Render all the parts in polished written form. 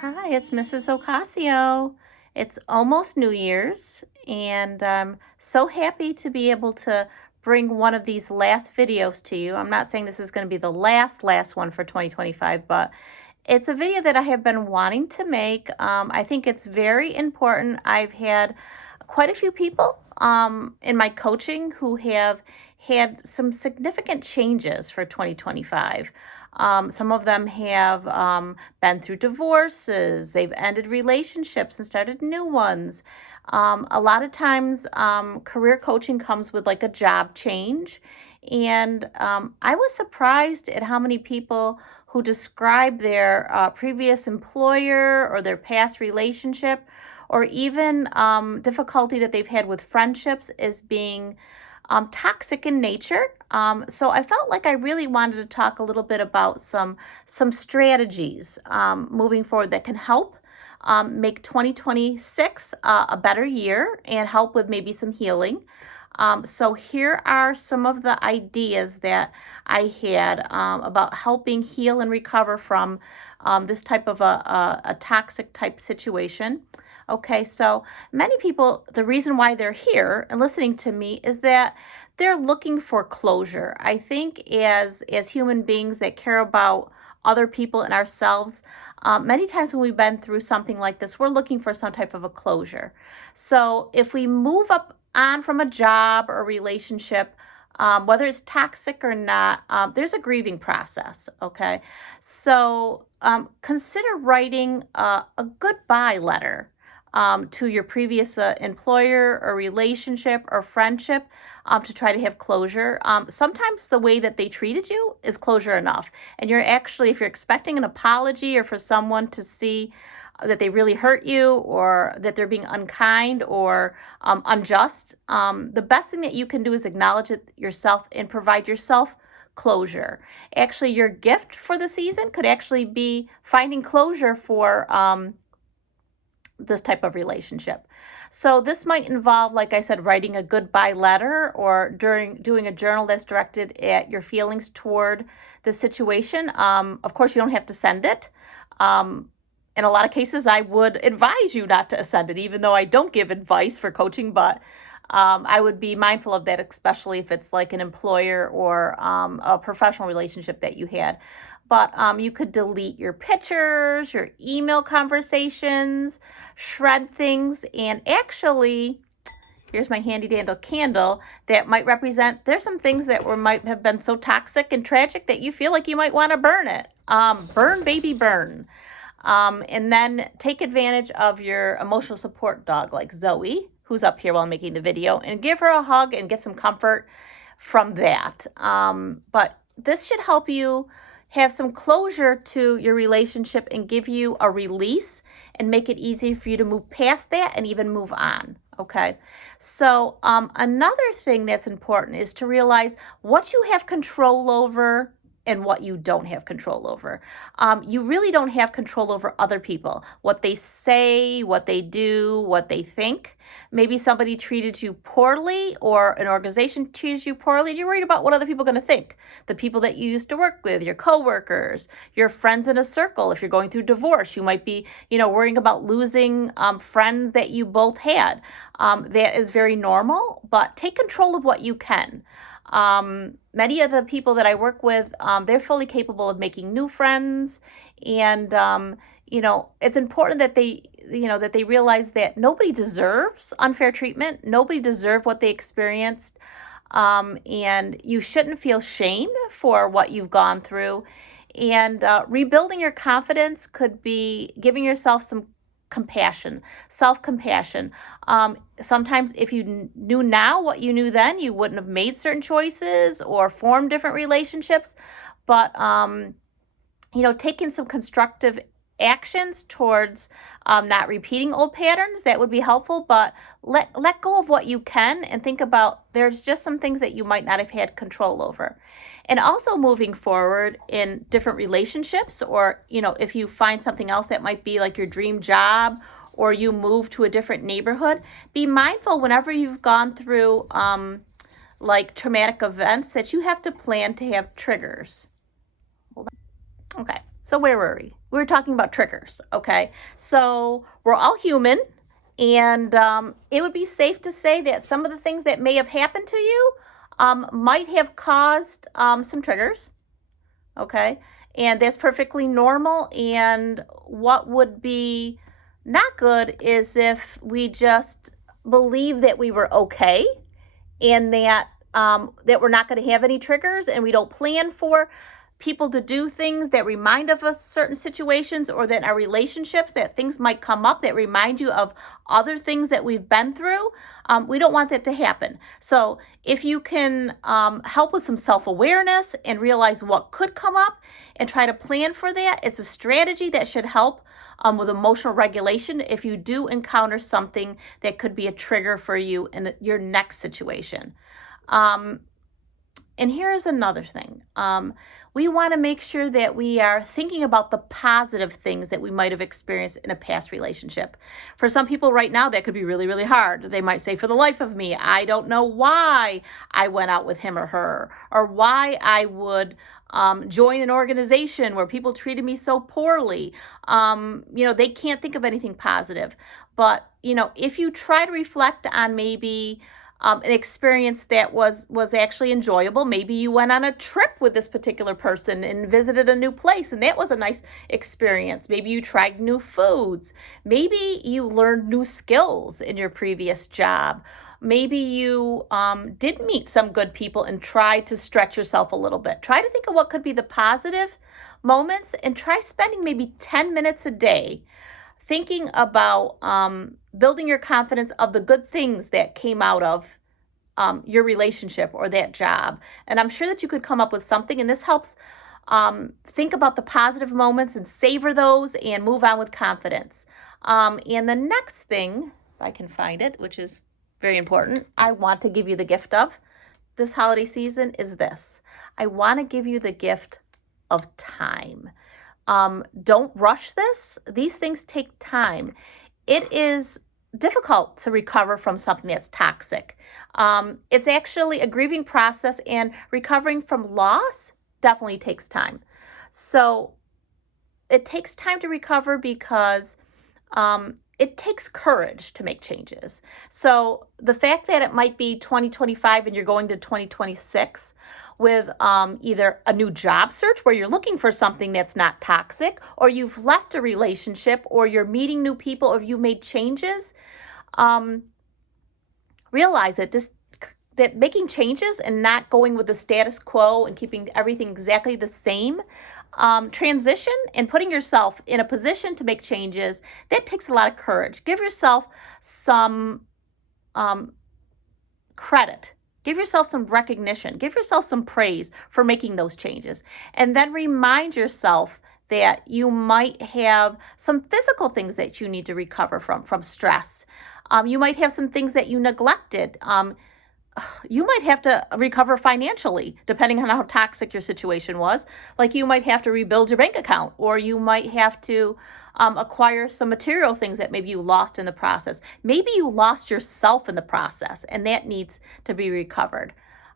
Hi, it's Mrs. Ocasio. It's almost New Year's, and I'm so happy to be able to bring one of these last videos to you. I'm not saying this is going to be the last one for 2025, but it's a video that I have been wanting to make. I think it's very important. I've had quite a few people in my coaching who have had some significant changes for 2025. Some of them have been through divorces, they've ended relationships and started new ones. A lot of times, career coaching comes with like a job change. And I was surprised at how many people who describe their previous employer or their past relationship or even difficulty that they've had with friendships as being toxic in nature. So I felt like I really wanted to talk a little bit about some strategies moving forward that can help make 2026 a better year and help with maybe some healing. So here are some of the ideas that I had about helping heal and recover from this type of a toxic type situation. Okay, so many people, the reason why they're here and listening to me is that they're looking for closure. I think as human beings that care about other people and ourselves, many times when we've been through something like this, we're looking for some type of a closure. So if we move up on from a job or a relationship, whether it's toxic or not, there's a grieving process, okay? So consider writing a goodbye letter to your previous employer or relationship or friendship to try to have closure. Sometimes the way that they treated you is closure enough. And you're actually, if you're expecting an apology or for someone to see that they really hurt you or that they're being unkind or unjust, the best thing that you can do is acknowledge it yourself and provide yourself closure. Actually, your gift for the season could actually be finding closure for this type of relationship. So this might involve, like I said, writing a goodbye letter or doing a journal that's directed at your feelings toward the situation. Of course, you don't have to send it. In a lot of cases, I would advise you not to send it, even though I don't give advice for coaching, but I would be mindful of that, especially if it's like an employer or a professional relationship that you had. But you could delete your pictures, your email conversations, shred things, and actually, here's my handy dandy candle that might represent, there's some things that might have been so toxic and tragic that you feel like you might want to burn it. Burn, baby, burn. And then take advantage of your emotional support dog like Zoe, who's up here while I'm making the video, and give her a hug and get some comfort from that. But this should help you have some closure to your relationship and give you a release and make it easy for you to move past that and even move on. Okay. So another thing that's important is to realize what you have control over and what you don't have control over. You really don't have control over other people, what they say, what they do, what they think. Maybe somebody treated you poorly or an organization treated you poorly, and you're worried about what other people are going to think. The people that you used to work with, your coworkers, your friends in a circle. If you're going through divorce, you might be, worrying about losing friends that you both had. That is very normal, but take control of what you can. Many of the people that I work with, they're fully capable of making new friends. And, it's important that they realize that nobody deserves unfair treatment. Nobody deserves what they experienced. And you shouldn't feel shame for what you've gone through. And rebuilding your confidence could be giving yourself some compassion, self-compassion. Sometimes if you knew now what you knew then, you wouldn't have made certain choices or formed different relationships. But, taking some constructive actions towards not repeating old patterns, that would be helpful. But let go of what you can and think about there's just some things that you might not have had control over. And also moving forward in different relationships, or, if you find something else that might be like your dream job, or you move to a different neighborhood, be mindful whenever you've gone through like traumatic events that you have to plan to have triggers. Hold on. Okay. So where were we? We were talking about triggers, okay? So we're all human, and it would be safe to say that some of the things that may have happened to you might have caused some triggers, okay? And that's perfectly normal. And what would be not good is if we just believe that we were okay and that that we're not going to have any triggers, and we don't plan for people to do things that remind of us certain situations, or that in our relationships that things might come up that remind you of other things that we've been through. We don't want that to happen. So if you can help with some self-awareness and realize what could come up and try to plan for that, it's a strategy that should help with emotional regulation if you do encounter something that could be a trigger for you in your next situation. And here's another thing. We want to make sure that we are thinking about the positive things that we might have experienced in a past relationship. For some people right now, that could be really, really hard. They might say, for the life of me, I don't know why I went out with him or her, or why I would join an organization where people treated me so poorly. They can't think of anything positive. But, if you try to reflect on maybe an experience that was actually enjoyable. Maybe you went on a trip with this particular person and visited a new place, and that was a nice experience. Maybe you tried new foods. Maybe you learned new skills in your previous job. Maybe you did meet some good people and tried to stretch yourself a little bit. Try to think of what could be the positive moments, and try spending maybe 10 minutes a day thinking about building your confidence of the good things that came out of your relationship or that job. And I'm sure that you could come up with something, and this helps think about the positive moments and savor those and move on with confidence. And the next thing, if I can find it, which is very important, I want to give you the gift of this holiday season is this. I want to give you the gift of time. Don't rush this. These things take time. It is difficult to recover from something that's toxic. It's actually a grieving process, and recovering from loss definitely takes time. So it takes time to recover because it takes courage to make changes. So the fact that it might be 2025 and you're going to 2026 with either a new job search where you're looking for something that's not toxic, or you've left a relationship, or you're meeting new people, or you made changes, realize that making changes and not going with the status quo and keeping everything exactly the same, transition and putting yourself in a position to make changes, that takes a lot of courage. Give yourself some credit. Give yourself some recognition. Give yourself some praise for making those changes. And then remind yourself that you might have some physical things that you need to recover from stress. You might have some things that you neglected. You might have to recover financially, depending on how toxic your situation was. Like you might have to rebuild your bank account, or you might have to acquire some material things that maybe you lost in the process. Maybe you lost yourself in the process, and that needs to be recovered.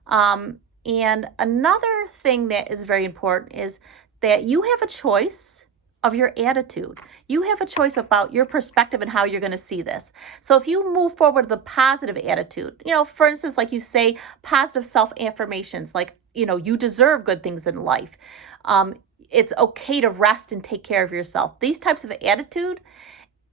And another thing that is very important is that you have a choice of your attitude. You have a choice about your perspective and how you're going to see this. So if you move forward with a positive attitude, for instance, like you say positive self-affirmations, like, you deserve good things in life. It's okay to rest and take care of yourself. These types of attitude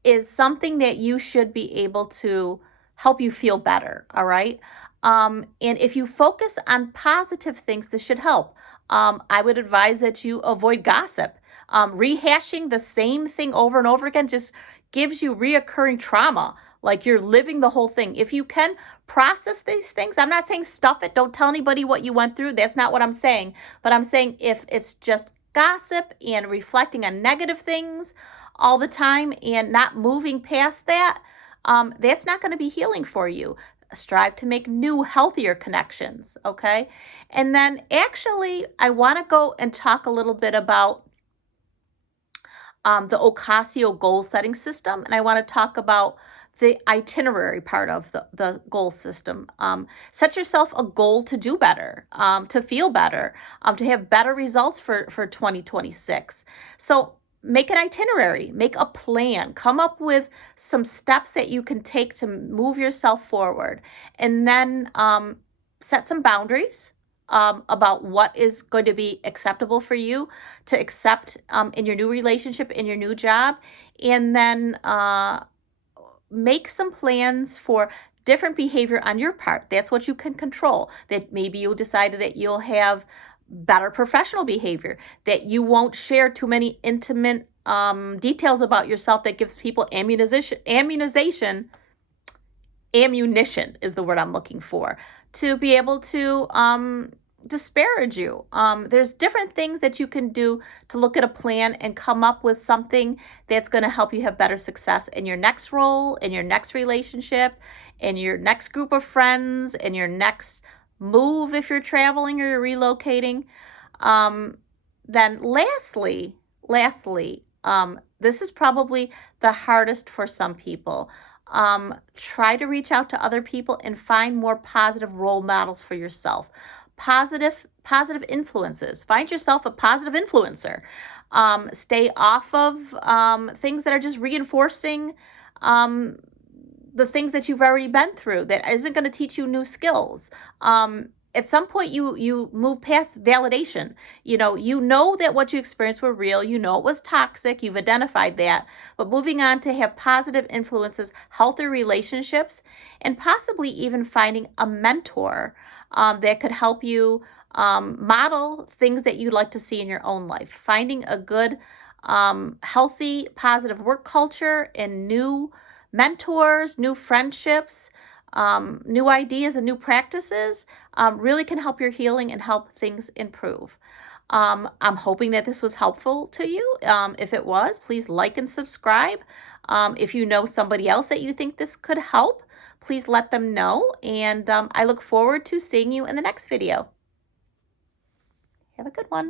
is something that you should be able to help you feel better, all right? And if you focus on positive things, this should help. I would advise that you avoid gossip. Rehashing the same thing over and over again just gives you reoccurring trauma. Like you're living the whole thing. If you can process these things, I'm not saying stuff it. Don't tell anybody what you went through. That's not what I'm saying. But I'm saying if it's just gossip and reflecting on negative things all the time and not moving past that, that's not going to be healing for you. Strive to make new, healthier connections, okay? And then actually, I want to go and talk a little bit about the Ocasio goal setting system, and I want to talk about the itinerary part of the goal system. Set yourself a goal to do better, to feel better, to have better results for 2026. So make an itinerary, make a plan, come up with some steps that you can take to move yourself forward, and then set some boundaries about what is going to be acceptable for you to accept in your new relationship, in your new job, and then make some plans for different behavior on your part. That's what you can control. That maybe you'll decide that you'll have better professional behavior, that you won't share too many intimate details about yourself that gives people ammunition is the word I'm looking for, to be able to disparage you. There's different things that you can do to look at a plan and come up with something that's going to help you have better success in your next role, in your next relationship, in your next group of friends, in your next move if you're traveling or you're relocating. Then lastly, this is probably the hardest for some people. Try to reach out to other people and find more positive role models for yourself. Positive influences. Find yourself a positive influencer. Stay off of things that are just reinforcing the things that you've already been through, that isn't going to teach you new skills. At some point you move past validation. You know that what you experienced were real. You know it was toxic. You've identified that. But moving on to have positive influences, healthy relationships, and possibly even finding a mentor that could help you model things that you'd like to see in your own life. Finding a good, healthy, positive work culture and new mentors, new friendships, new ideas and new practices really can help your healing and help things improve. I'm hoping that this was helpful to you. If it was, please like and subscribe. If you know somebody else that you think this could help, please let them know. And I look forward to seeing you in the next video. Have a good one.